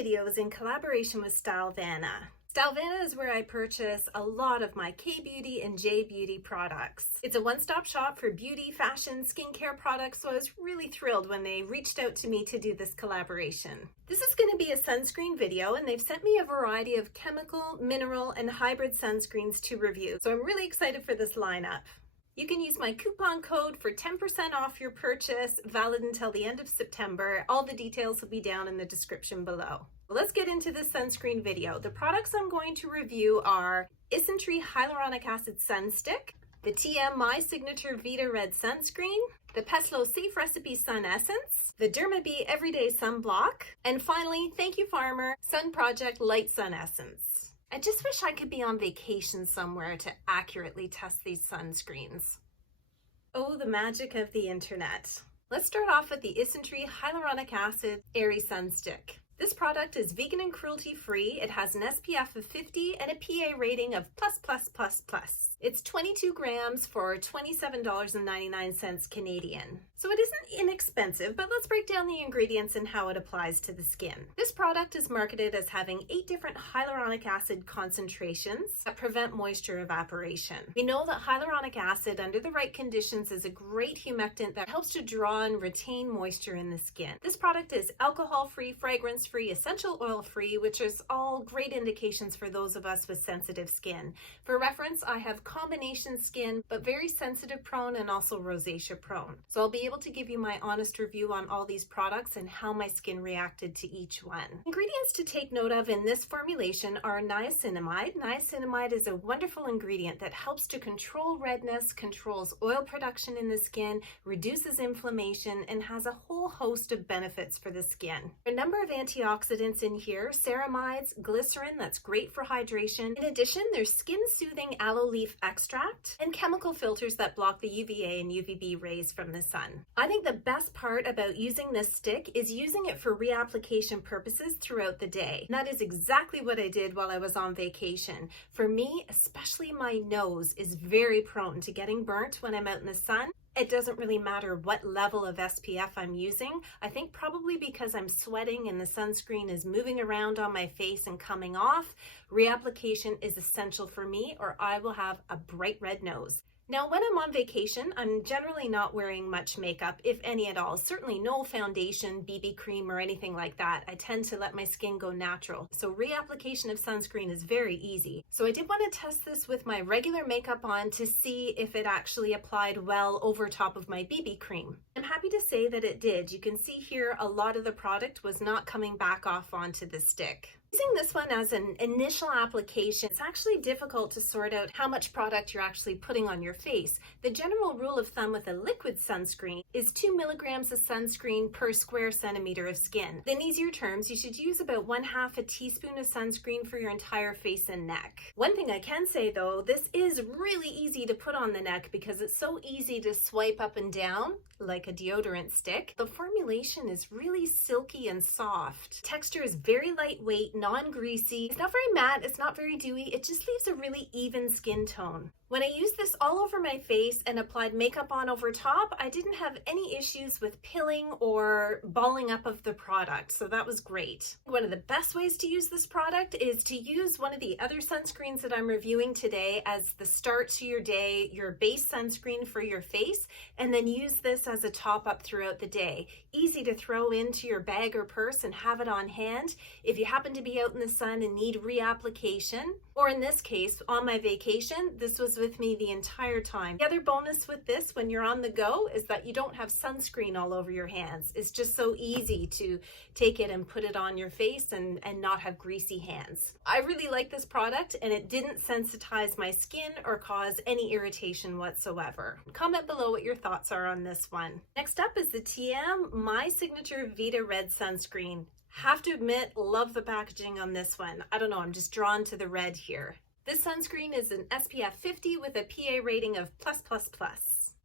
video is in collaboration with Stylevana. Stylevana is where I purchase a lot of my K-Beauty and J-Beauty products. It's a one-stop shop for beauty, fashion, skincare products, so I was really thrilled when they reached out to me to do this collaboration. This is going to be a sunscreen video, and they've sent me a variety of chemical, mineral, and hybrid sunscreens to review, so I'm really excited for this lineup. You can use my coupon code for 10% off your purchase, valid until the end of September. All the details will be down in the description below. Let's get into this sunscreen video. The products I'm going to review are Isntree Hyaluronic Acid Sun Stick, the TM My Signature Vita Red Sunscreen, the PESTLO Safe Recipe Sun Essence, the Derma Everyday Sunblock, and finally, thank you Farmer, Sun Project Light Sun Essence. I just wish I could be on vacation somewhere to accurately test these sunscreens. Oh, the magic of the internet. Let's start off with the Isntree Hyaluronic Acid Airy Sun Stick. This product is vegan and cruelty-free. It has an SPF of 50 and a PA rating of +++++. It's 22 grams for $27.99 Canadian. So it isn't inexpensive, but let's break down the ingredients and how it applies to the skin. This product is marketed as having 8 different hyaluronic acid concentrations that prevent moisture evaporation. We know that hyaluronic acid under the right conditions is a great humectant that helps to draw and retain moisture in the skin. This product is alcohol-free, fragrance-free, essential oil-free, which is all great indications for those of us with sensitive skin. For reference, I have combination skin, but very sensitive prone and also rosacea prone. So I'll be able to give you my honest review on all these products and how my skin reacted to each one. Ingredients to take note of in this formulation are niacinamide. Niacinamide is a wonderful ingredient that helps to control redness, controls oil production in the skin, reduces inflammation, and has a whole host of benefits for the skin. A number of antioxidants in here, ceramides, glycerin, that's great for hydration. In addition, there's skin-soothing aloe leaf extract and chemical filters that block the UVA and UVB rays from the sun. I think the best part about using this stick is using it for reapplication purposes throughout the day. And that is exactly what I did while I was on vacation. For me, especially my nose is very prone to getting burnt when I'm out in the sun. It doesn't really matter what level of SPF I'm using. I think probably because I'm sweating and the sunscreen is moving around on my face and coming off, reapplication is essential for me or I will have a bright red nose. Now, when I'm on vacation, I'm generally not wearing much makeup, if any at all. Certainly no foundation, BB cream, or anything like that. I tend to let my skin go natural. So reapplication of sunscreen is very easy. So I did want to test this with my regular makeup on to see if it actually applied well over top of my BB cream. I'm happy to say that it did. You can see here a lot of the product was not coming back off onto the stick. Using this one as an initial application, it's actually difficult to sort out how much product you're actually putting on your face. The general rule of thumb with a liquid sunscreen is 2 milligrams of sunscreen per square centimeter of skin. In easier terms, you should use about 1/2 a teaspoon of sunscreen for your entire face and neck. One thing I can say though, this is really easy to put on the neck because it's so easy to swipe up and down like a deodorant stick. The formulation is really silky and soft. Texture is very lightweight, non-greasy. It's not very matte, it's not very dewy, it just leaves a really even skin tone. When I used this all over my face and applied makeup on over top, I didn't have any issues with pilling or balling up of the product, so that was great. One of the best ways to use this product is to use one of the other sunscreens that I'm reviewing today as the start to your day, your base sunscreen for your face, and then use this as a top up throughout the day. Easy to throw into your bag or purse and have it on hand if you happen to be out in the sun and need reapplication, or in this case, on my vacation, this was with me the entire time. The other bonus with this when you're on the go is that you don't have sunscreen all over your hands. It's just so easy to take it and put it on your face and not have greasy hands. I really like this product and it didn't sensitize my skin or cause any irritation whatsoever. Comment below what your thoughts are on this one. Next up is the TM My Signature Vita Red Sunscreen. Have to admit, love the packaging on this one. I don't know, I'm just drawn to the red here. This sunscreen is an SPF 50 with a PA rating of +++.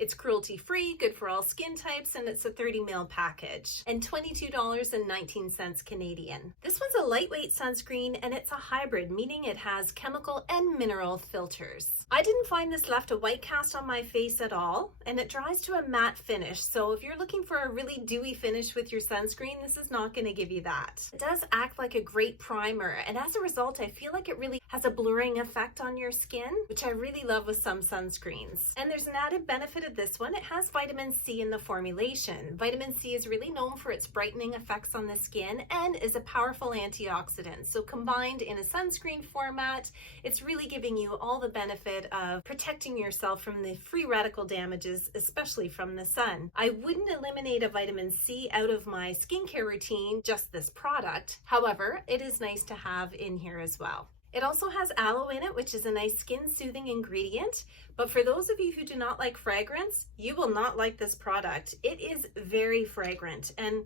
It's cruelty-free, good for all skin types, and it's a 30 ml package, and $22.19 Canadian. This one's a lightweight sunscreen, and it's a hybrid, meaning it has chemical and mineral filters. I didn't find this left a white cast on my face at all, and it dries to a matte finish, so if you're looking for a really dewy finish with your sunscreen, this is not going to give you that. It does act like a great primer, and as a result, I feel like it really has a blurring effect on your skin, which I really love with some sunscreens. And there's an added benefit of this one. It has vitamin C in the formulation. Vitamin C is really known for its brightening effects on the skin and is a powerful antioxidant. So combined in a sunscreen format, it's really giving you all the benefit of protecting yourself from the free radical damages, especially from the sun. I wouldn't eliminate a vitamin C out of my skincare routine, just this product. However, it is nice to have in here as well. It also has aloe in it, which is a nice skin-soothing ingredient. But for those of you who do not like fragrance, you will not like this product. It is very fragrant, and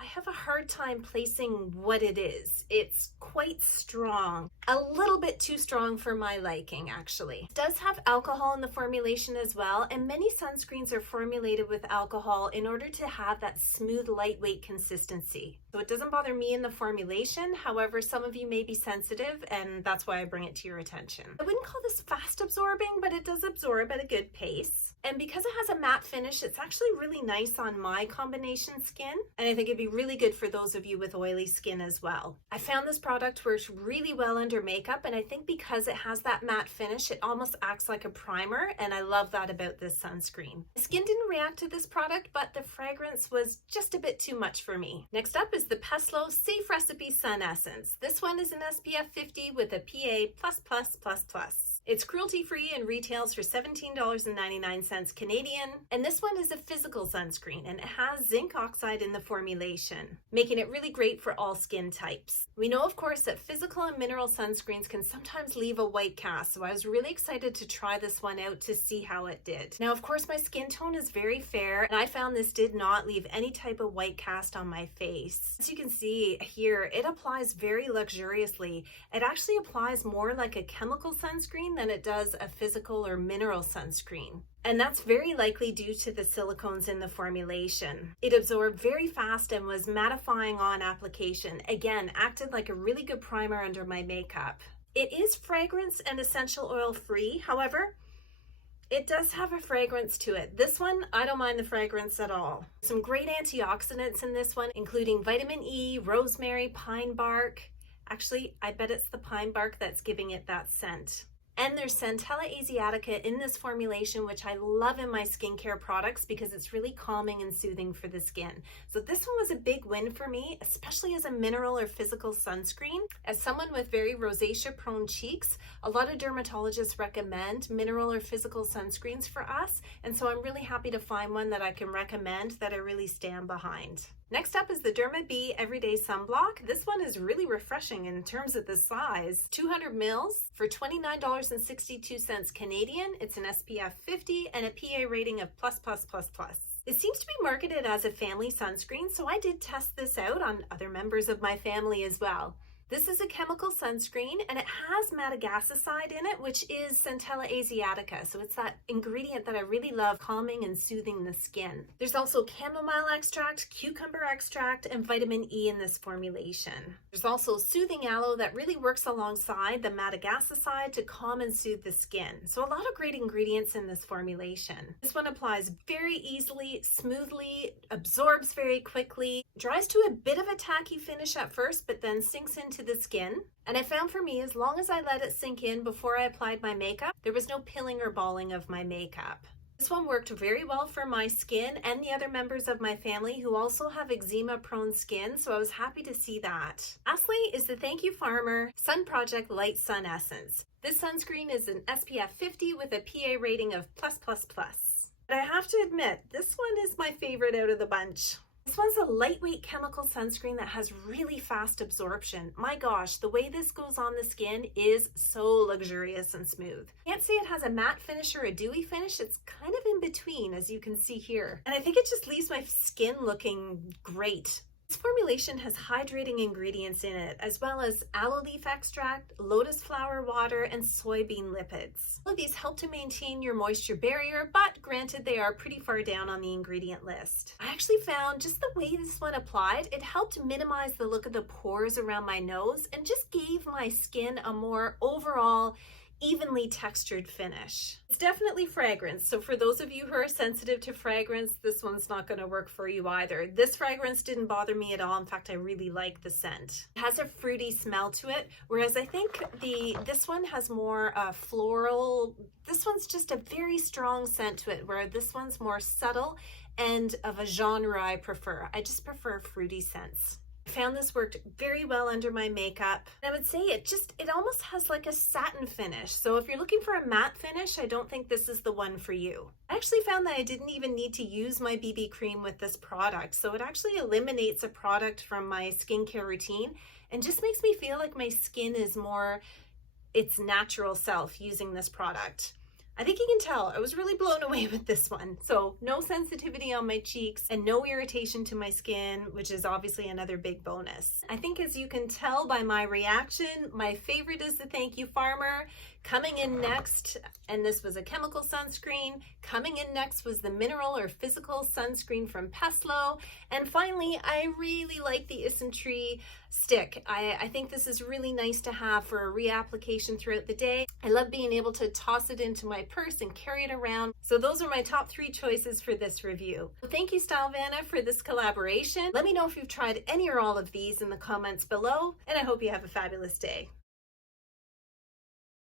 I have a hard time placing what it is. It's quite strong, a little bit too strong for my liking, actually. It does have alcohol in the formulation as well, and many sunscreens are formulated with alcohol in order to have that smooth, lightweight consistency. So it doesn't bother me in the formulation. However, some of you may be sensitive, and that's why I bring it to your attention. I wouldn't call this fast absorbing, but it does absorb at a good pace. And because it has a matte finish, it's actually really nice on my combination skin. And I think it'd be really good for those of you with oily skin as well. I found this product works really well under makeup. And I think because it has that matte finish, it almost acts like a primer. And I love that about this sunscreen. The skin didn't react to this product, but the fragrance was just a bit too much for me. Next up is the PESTLO Safe Recipe Sun Essence. This one is an SPF 50 with a PA+++++. It's cruelty-free and retails for $17.99 Canadian. And this one is a physical sunscreen, and it has zinc oxide in the formulation, making it really great for all skin types. We know, of course, that physical and mineral sunscreens can sometimes leave a white cast, so I was really excited to try this one out to see how it did. Now, of course, my skin tone is very fair, and I found this did not leave any type of white cast on my face. As you can see here, it applies very luxuriously. It actually applies more like a chemical sunscreen than it does a physical or mineral sunscreen. And that's very likely due to the silicones in the formulation. It absorbed very fast and was mattifying on application. Again, acted like a really good primer under my makeup. It is fragrance and essential oil free. However, it does have a fragrance to it. This one, I don't mind the fragrance at all. Some great antioxidants in this one, including vitamin E, rosemary, pine bark. Actually, I bet it's the pine bark that's giving it that scent. And there's Centella asiatica in this formulation, which I love in my skincare products because it's really calming and soothing for the skin. So this one was a big win for me, especially as a mineral or physical sunscreen. As someone with very rosacea prone cheeks, a lot of dermatologists recommend mineral or physical sunscreens for us. And so I'm really happy to find one that I can recommend that I really stand behind. Next up is the Derma B Everyday Sunblock. This one is really refreshing in terms of the size. 200 mils for $29.62 Canadian. It's an SPF 50 and a PA rating of +++++. It seems to be marketed as a family sunscreen, so I did test this out on other members of my family as well. This is a chemical sunscreen, and it has madagasoside in it, which is Centella asiatica. So it's that ingredient that I really love, calming and soothing the skin. There's also chamomile extract, cucumber extract, and vitamin E in this formulation. There's also soothing aloe that really works alongside the madagasoside to calm and soothe the skin. So a lot of great ingredients in this formulation. This one applies very easily, smoothly, absorbs very quickly, dries to a bit of a tacky finish at first, but then sinks into the skin. And I found for me, as long as I let it sink in before I applied my makeup, there was no pilling or balling of my makeup. This one worked very well for my skin and the other members of my family who also have eczema prone skin, so I was happy to see that. Lastly is the Thank You Farmer Sun Project Light Sun Essence. This sunscreen is an SPF 50 with a PA rating of +++. But I have to admit, this one is my favorite out of the bunch. This one's a lightweight chemical sunscreen that has really fast absorption. My gosh, the way this goes on the skin is so luxurious and smooth. Can't say it has a matte finish or a dewy finish. It's kind of in between, as you can see here. And I think it just leaves my skin looking great. This formulation has hydrating ingredients in it, as well as aloe leaf extract, lotus flower water, and soybean lipids. All of these help to maintain your moisture barrier, but granted, they are pretty far down on the ingredient list. I actually found just the way this one applied, it helped minimize the look of the pores around my nose and just gave my skin a more overall evenly textured finish. It's definitely fragrance, so for those of you who are sensitive to fragrance, this one's not going to work for you either. This fragrance didn't bother me at all. In fact, I really like the scent. It has a fruity smell to it, whereas I think this one has more floral. This one's just a very strong scent to it, where this one's more subtle and of a genre I prefer. I just prefer fruity scents. I found this worked very well under my makeup. And I would say it almost has like a satin finish. So if you're looking for a matte finish, I don't think this is the one for you. I actually found that I didn't even need to use my BB cream with this product. So it actually eliminates a product from my skincare routine and just makes me feel like my skin is more its natural self using this product. I think you can tell I was really blown away with this one. So no sensitivity on my cheeks and no irritation to my skin, which is obviously another big bonus. I think as you can tell by my reaction, my favorite is the Thank You Farmer. Coming in next, and this was a chemical sunscreen. Coming in next was the mineral or physical sunscreen from PESTLO. And finally, I really like the Isntree stick. I think this is really nice to have for a reapplication throughout the day. I love being able to toss it into my purse and carry it around. So those are my top 3 choices for this review. Well, thank you, Stylevana, for this collaboration. Let me know if you've tried any or all of these in the comments below, and I hope you have a fabulous day.